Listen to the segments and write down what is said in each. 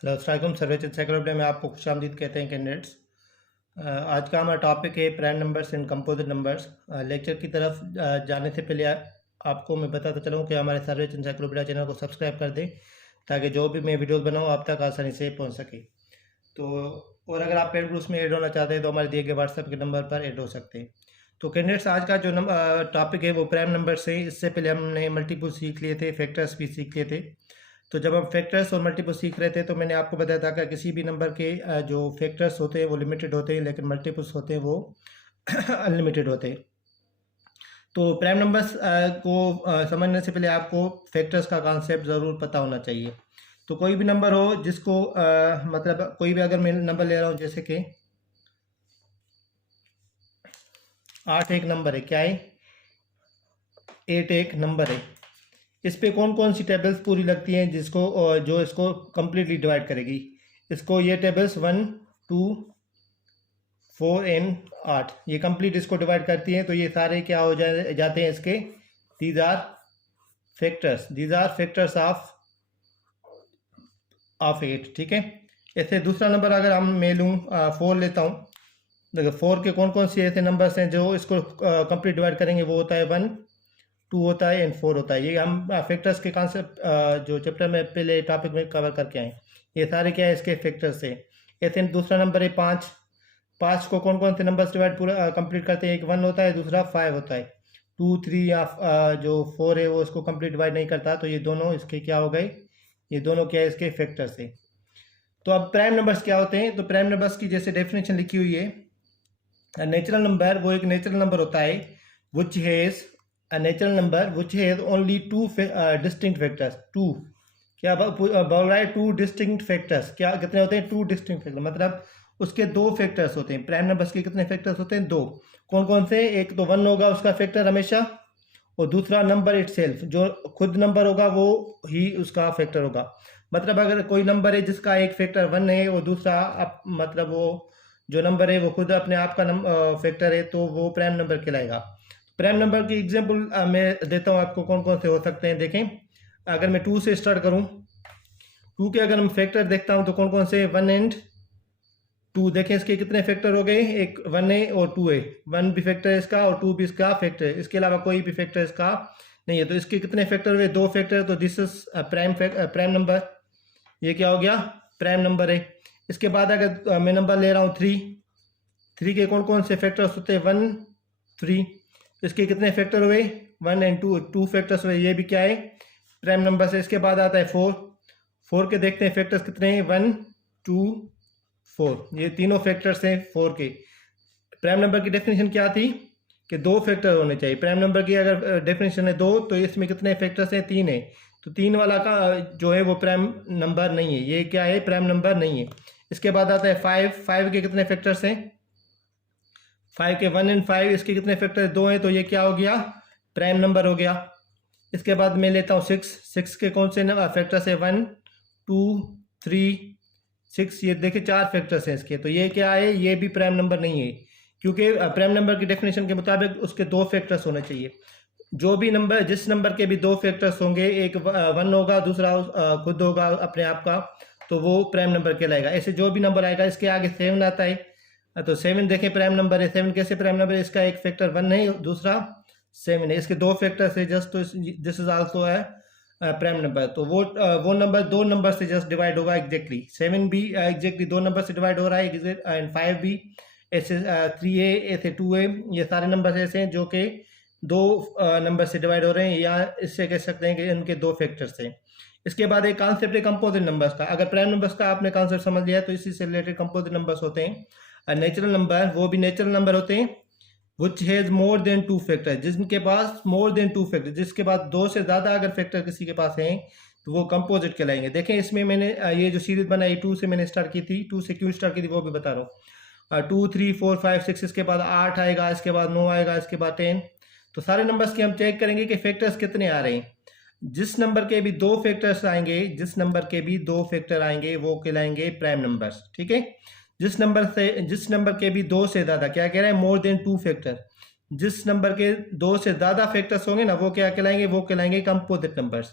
Hello अस्सलाम सर्वेच encyclopedia में आपको खुशामदीद कहते हैं कैंडिडेट्स। आज का हमारा टॉपिक है prime numbers and composite numbers. Lecture की तरफ जाने से पहले आपको मैं बताता चलूँ कि हमारे सर्वेच एनसाइक्लोपीडिया चैनल को सब्सक्राइब कर दें ताकि जो भी मैं वीडियोस बनाऊँ आप तक आसानी से पहुँच सके। तो और अगर आप पेड ग्रुप्स में ऐड होना चाहते हैं तो हमारे दिए गए व्हाट्सएप के नंबर पर ऐड हो सकते हैं। तो कैंडिडेट्स आज का जो टॉपिक है वो प्राइम नंबर से। इससे पहले हमने मल्टीपल सीख लिए थे, फैक्टर्स भी सीख लिए थे। तो जब हम फैक्टर्स और मल्टीपल सीख रहे थे तो मैंने आपको बताया था कि किसी भी नंबर के जो फैक्टर्स होते हैं वो लिमिटेड होते हैं, लेकिन मल्टीपल्स होते हैं वो अनलिमिटेड होते हैं। तो प्राइम नंबर्स को समझने से पहले आपको फैक्टर्स का कॉन्सेप्ट ज़रूर पता होना चाहिए। तो कोई भी नंबर हो जिसको मतलब कोई भी अगर मैं नंबर ले रहा हूँ, जैसे कि 8 एक नंबर है, क्या है 8 एक नंबर है। इस पे कौन कौन सी टेबल्स पूरी लगती हैं जिसको जो इसको कम्प्लीटली डिवाइड करेगी। इसको ये टेबल्स 1, 2, 4 एंड 8 ये कंप्लीट इसको डिवाइड करती हैं। तो ये सारे क्या हो जाते हैं इसके, दीज आर फैक्टर्स ऑफ 8। ठीक है। ऐसे दूसरा नंबर अगर हम मैं लूँ 4 लेता हूँ। देखो 4 के कौन कौन से ऐसे नंबर्स हैं जो इसको कंप्लीट डिवाइड करेंगे। वो होता है 1, 2 होता है एंड 4 होता है। ये हम फैक्टर्स के कॉन्सेप्ट जो चैप्टर में पहले टॉपिक में कवर करके आए। ये सारे क्या है इसके फैक्टर्स है। ऐसे दूसरा नंबर है 5 को कौन कौन से नंबर्स डिवाइड पूरा कंप्लीट करते हैं। एक 1 होता है, दूसरा 5 होता है। 2, 3 या जो 4 है वो इसको कंप्लीट डिवाइड नहीं करता। तो ये दोनों इसके क्या हो गए, ये दोनों क्या है इसके फैक्टर्स है। तो अब प्राइम नंबर्स क्या होते हैं। तो प्राइम नंबर्स की जैसे डेफिनेशन लिखी हुई है, नेचुरल नंबर वो एक नेचुरल नंबर होता है which has a natural number which has only two distinct factors। टू क्या बोल रहा है, 2 distinct factors। क्या कितने होते हैं, 2 distinct factors, मतलब उसके 2 फैक्टर्स होते हैं। प्राइम नंबर्स के कितने फैक्टर्स होते हैं, 2। कौन कौन से, एक तो 1 होगा उसका फैक्टर हमेशा, और दूसरा नंबर इटसेल्फ जो खुद नंबर होगा वो ही उसका फैक्टर होगा। मतलब अगर कोई नंबर है जिसका एक फैक्टर 1 है और दूसरा मतलब वो जो नंबर है वो खुद अपने आप का फैक्टर है, तो वो प्राइम नंबर कहलाएगा। प्राइम नंबर की एग्जांपल मैं देता हूँ आपको कौन कौन से हो सकते हैं। देखें अगर मैं 2 से स्टार्ट करूँ, 2 के अगर मैं फैक्टर देखता हूँ तो कौन कौन से, 1 एंड 2। देखें इसके कितने फैक्टर हो गए, एक 1 है और 2 है। 1 भी फैक्टर है इसका और 2 भी इसका फैक्टर है। इसके अलावा कोई भी फैक्टर इसका नहीं है। तो इसके कितने फैक्टर हुए, 2 फैक्टर। तो दिस इज प्राइम नंबर, ये क्या हो गया, प्राइम नंबर है। इसके बाद अगर मैं नंबर ले रहा हूँ 3 के कौन कौन से फैक्टर्स होते हैं, 1, 3। इसके कितने फैक्टर हुए, 1 एंड 2 फैक्टर्स हुए, ये भी क्या है प्राइम नंबर से। इसके बाद आता है 4 के देखते हैं फैक्टर्स कितने हैं, 1, 2, 4 ये तीनों फैक्टर्स हैं 4 के। प्राइम नंबर की डेफिनेशन क्या थी कि 2 फैक्टर होने चाहिए। प्राइम नंबर की अगर डेफिनेशन है 2, तो इसमें कितने फैक्टर्स हैं, 3 है। तो 3 वाला का जो है वो प्राइम नंबर नहीं है, ये क्या है, प्राइम नंबर नहीं है। इसके बाद आता है 5 के कितने फैक्टर्स हैं, 5 के 1 एंड 5, इसके कितने फैक्टर, 2 हैं। तो ये क्या हो गया, प्राइम नंबर हो गया। इसके बाद मैं लेता हूँ 6 के कौन से फैक्टर्स है, 1, 2, 3, 6। ये देखिए 4 फैक्टर्स हैं इसके। तो ये क्या है, ये भी प्राइम नंबर नहीं है, क्योंकि प्राइम नंबर की डेफिनेशन के मुताबिक उसके 2 फैक्टर्स होने चाहिए। जो भी नंबर, जिस नंबर के भी 2 फैक्टर्स होंगे, एक 1 होगा, दूसरा खुद होगा अपने आप का, तो वो प्राइम नंबर कहलाएगा। ऐसे जो भी नंबर आएगा, इसके आगे 7 आता है, तो 7 देखें प्राइम नंबर है। 7 कैसे प्राइम नंबर है, इसका एक फैक्टर 1 है, दूसरा 7 है। इसके 2 फैक्टर्स है जस्ट, तो दिस इज आल्सो है प्राइम नंबर। तो वो नंबर 2 नंबर से जस्ट डिवाइड होगा एग्जैक्टली। 7 भी एग्जैक्टली 2 नंबर से डिवाइड हो रहा है, एंड 5 भी ऐसे, 3 है ऐसे, 2 है। ये सारे नंबर ऐसे हैं जो कि 2 नंबर से डिवाइड हो रहे हैं, या इससे कह सकते हैं कि इनके 2 फैक्टर्स हैं। इसके बाद एक कॉन्सेप्ट है कंपोजिट नंबर्स का। अगर प्राइम नंबर्स का आपने कॉन्सेप्ट समझ लिया तो इसी से रिलेटेड कंपोजिट नंबर्स होते हैं। नेचुरल नंबर वो भी नेचुरल नंबर होते हैं which has more than 2 factor, जिनके पास मोर देन 2 फैक्टर, जिसके बाद 2 से ज़्यादा अगर फैक्टर किसी के पास हैं तो वो कंपोजिट कहलाएंगे। देखें इसमें मैंने ये जो सीरीज बनाई 2 से मैंने स्टार्ट की थी, 2 से क्यों स्टार्ट की थी वो भी बता रहा हूँ। 2, 3, 4, 5, 6, इसके बाद 8 आएगा, इसके बाद 9 आएगा, इसके बाद 10। तो सारे नंबर्स के हम चेक करेंगे कि फैक्टर्स कितने आ रहे हैं। जिस नंबर के भी 2 फैक्टर्स आएंगे, जिस नंबर के भी 2 फैक्टर आएंगे वो कहलाएंगे प्राइम नंबर्स। ठीक है। जिस नंबर के भी 2 से ज़्यादा, क्या कह रहे हैं, मोर देन 2 फैक्टर, जिस नंबर के 2 से ज़्यादा फैक्टर्स होंगे ना वो क्या कहलाएंगे, वो कहलाएंगे कंपोजिट नंबर्स।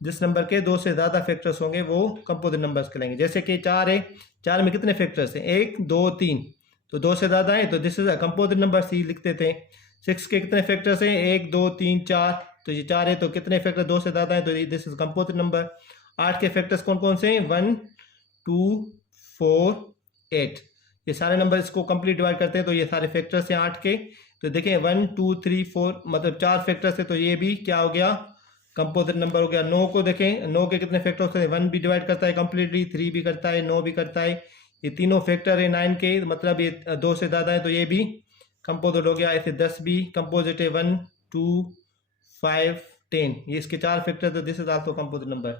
जिस नंबर के 2 से ज़्यादा फैक्टर्स होंगे वो कंपोजिट नंबर्स कहलाएंगे। जैसे कि 4 है, 4 में कितने फैक्टर्स हैं? 1 2 3, तो 2 से ज़्यादा है तो this is a composite number, C लिख देते हैं। 6 के कितने फैक्टर्स हैं? 1 2 3 4, तो ये 4 है तो कितने फैक्टर 2 से ज़्यादा है तो दिस इज कंपोजिट नंबर। 8 के फैक्टर्स कौन कौन से हैं? 1 2 4 8, ये सारे नंबर इसको कंप्लीट डिवाइड करते हैं तो ये सारे फैक्टर्स हैं 8 के। तो देखें 1 2 3 4 मतलब 4 फैक्टर्स है तो ये भी क्या हो गया? कंपोजिट नंबर हो गया। 9 को देखें, 9 के कितने फैक्टर होते हैं? 1 भी डिवाइड करता है कंप्लीटली, 3 भी करता है, 9 भी करता है, ये तीनों फैक्टर है 9 के, मतलब ये 2 से ज़्यादा है तो ये भी कंपोजिट हो गया। ऐसे 10 भी कंपोजिट है, 1 2 5 10, ये इसके 4 फैक्टर, तो this is also composite number.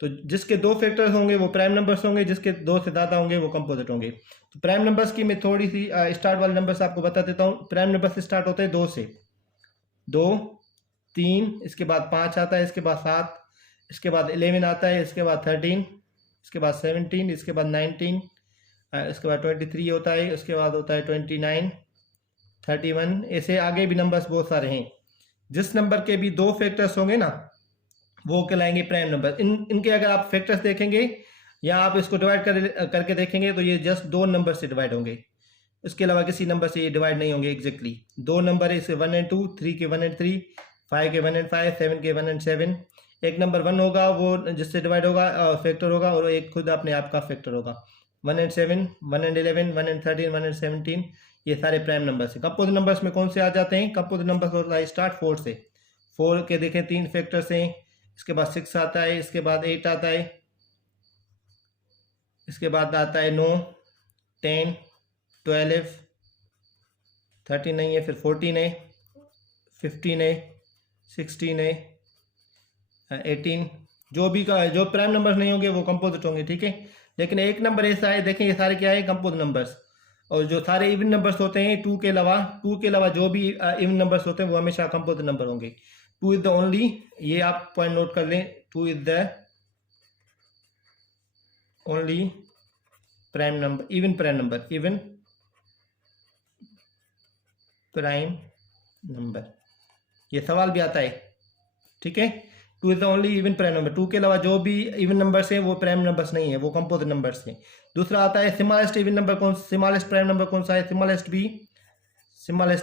तो जिसके 2 फैक्टर्स होंगे वो प्राइम नंबर्स होंगे, जिसके 2 से ज़्यादा होंगे वो कंपोजिट होंगे। तो प्राइम नंबर्स की मैं थोड़ी सी स्टार्ट वाले नंबर्स आपको बता देता हूँ। प्राइम नंबर से स्टार्ट होते हैं 2 से, 2 3, इसके बाद 5 आता है, इसके बाद 7, इसके बाद 11 आता है, इसके बाद 13, इसके बाद 17, इसके बाद 19, इसके बाद 23 होता है, उसके बाद होता है 29 31, ऐसे आगे भी नंबर्स बहुत सारे हैं। जिस नंबर के भी 2 फैक्टर्स होंगे ना वो कहलाएंगे प्राइम नंबर। इनके अगर आप फैक्टर्स देखेंगे या आप इसको डिवाइड करके देखेंगे तो ये जस्ट 2 नंबर से डिवाइड होंगे, इसके अलावा किसी नंबर से ये डिवाइड नहीं होंगे। एग्जैक्टली 2 नंबर है, इसे 1 and 2, 3 के 1 and 3, 5 के 1 and 5, 7 के 1 and 7। एक नंबर 1 होगा वो जिससे डिवाइड होगा फैक्टर होगा, और एक खुद अपने आप का फैक्टर होगा। 1 and 7, 1 and 11, 1 and 13, 1 and 17, ये सारे प्राइम नंबर्स हैं। कंपोजिट नंबर्स में कौन से आ जाते हैं? कंपोजिट नंबर्स होता है स्टार्ट 4 से। 4 के देखें 3 फैक्टर्स हैं, इसके बाद 6 आता है, इसके बाद 8 आता है, इसके बाद आता है 9 10 12 13 नहीं है, फिर 14 है, 15 है, 16 है, 18। जो प्राइम नंबर्स नहीं होंगे वो कंपोजिट होंगे, ठीक है। लेकिन एक नंबर ऐसा है, देखें ये सारे क्या है? Composite numbers. और जो सारे इवन नंबर्स होते हैं 2 के अलावा जो भी इवन नंबर्स होते हैं वो हमेशा कंपोजिट नंबर होंगे। 2 इज द ओनली, ये आप पॉइंट नोट कर लें, 2 is the only prime number, even prime number. ये सवाल भी आता है, ठीक है। 2 is the only even prime number. 2 के अलावा जो भी इवन नंबर्स हैं वो प्राइम नंबर्स नहीं है, वो कंपोजिट नंबर्स हैं। दूसरा आता है smallest even number smallest prime number कौन सा है? स्मॉलेस्ट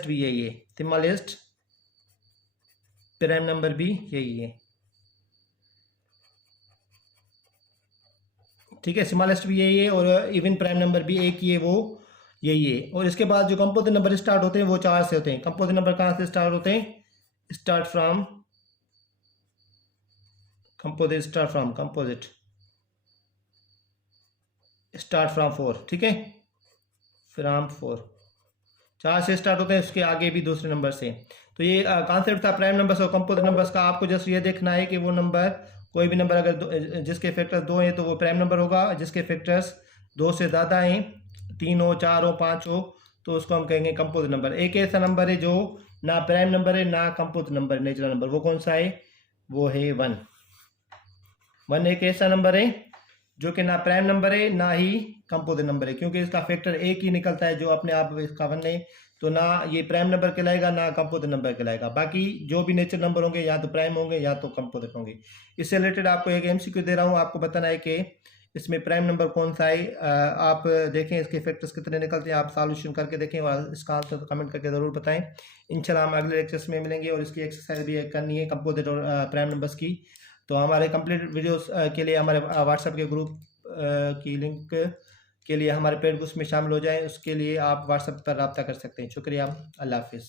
भी यही है, स्मॉलेस्ट प्राइम नंबर भी यही है, ठीक है। स्मॉलेस्ट भी यही है और इवन प्राइम नंबर भी एक ही है, वो यही है। और इसके बाद जो कंपोजिट नंबर स्टार्ट होते हैं वो 4 से होते हैं। कंपोजिट नंबर कहाँ से स्टार्ट होते हैं? Start from composite start from 4, ठीक है, फ्रॉम 4, 4 से स्टार्ट होते हैं, उसके आगे भी दूसरे नंबर से। तो ये कॉन्सेप्ट था प्राइम नंबर्स और कंपोजिट नंबर्स का। आपको जस्ट ये देखना है कि वो नंबर, कोई भी नंबर अगर जिसके फैक्टर्स 2 हैं तो वो प्राइम नंबर होगा, जिसके फैक्टर्स 2 से ज़्यादा हैं, 3 हो 4 हो 5 हो, तो उसको हम कहेंगे कंपोजिट नंबर। एक ऐसा नंबर है जो ना प्राइम नंबर है ना कंपोजिट नंबर, नेचुरल नंबर, वो कौन सा है? वो है 1। 1 एक ऐसा नंबर है जो कि ना प्राइम नंबर है ना ही कंपोजिट नंबर है, क्योंकि इसका फैक्टर एक ही निकलता है जो अपने आप इसका 1 है, तो ना ये प्राइम नंबर कहलाएगा ना कंपोजिट नंबर कहलाएगा। बाकी जो भी नेचुरल नंबर होंगे या तो प्राइम होंगे या तो कंपोजिट होंगे। इससे रिलेटेड आपको एक MCQ दे रहा हूँ, आपको बताना है कि इसमें प्राइम नंबर कौन सा है। आप देखें इसके फैक्टर्स कितने निकलते हैं, आप सॉल्यूशन करके देखें और इसका आंसर तो कमेंट करके ज़रूर बताएं। इंशाल्लाह हम अगले लेक्चर्स में मिलेंगे और इसकी एक्सरसाइज भी करनी है कंपोजिट और प्राइम नंबर्स की। तो हमारे कंप्लीट वीडियोस के लिए हमारे व्हाट्सएप के ग्रुप की लिंक के लिए हमारे पेड ग्रुप्स में शामिल हो जाएं। उसके लिए आप व्हाट्सएप पर रब्ता कर सकते हैं। शुक्रिया, अल्लाह हाफिज़।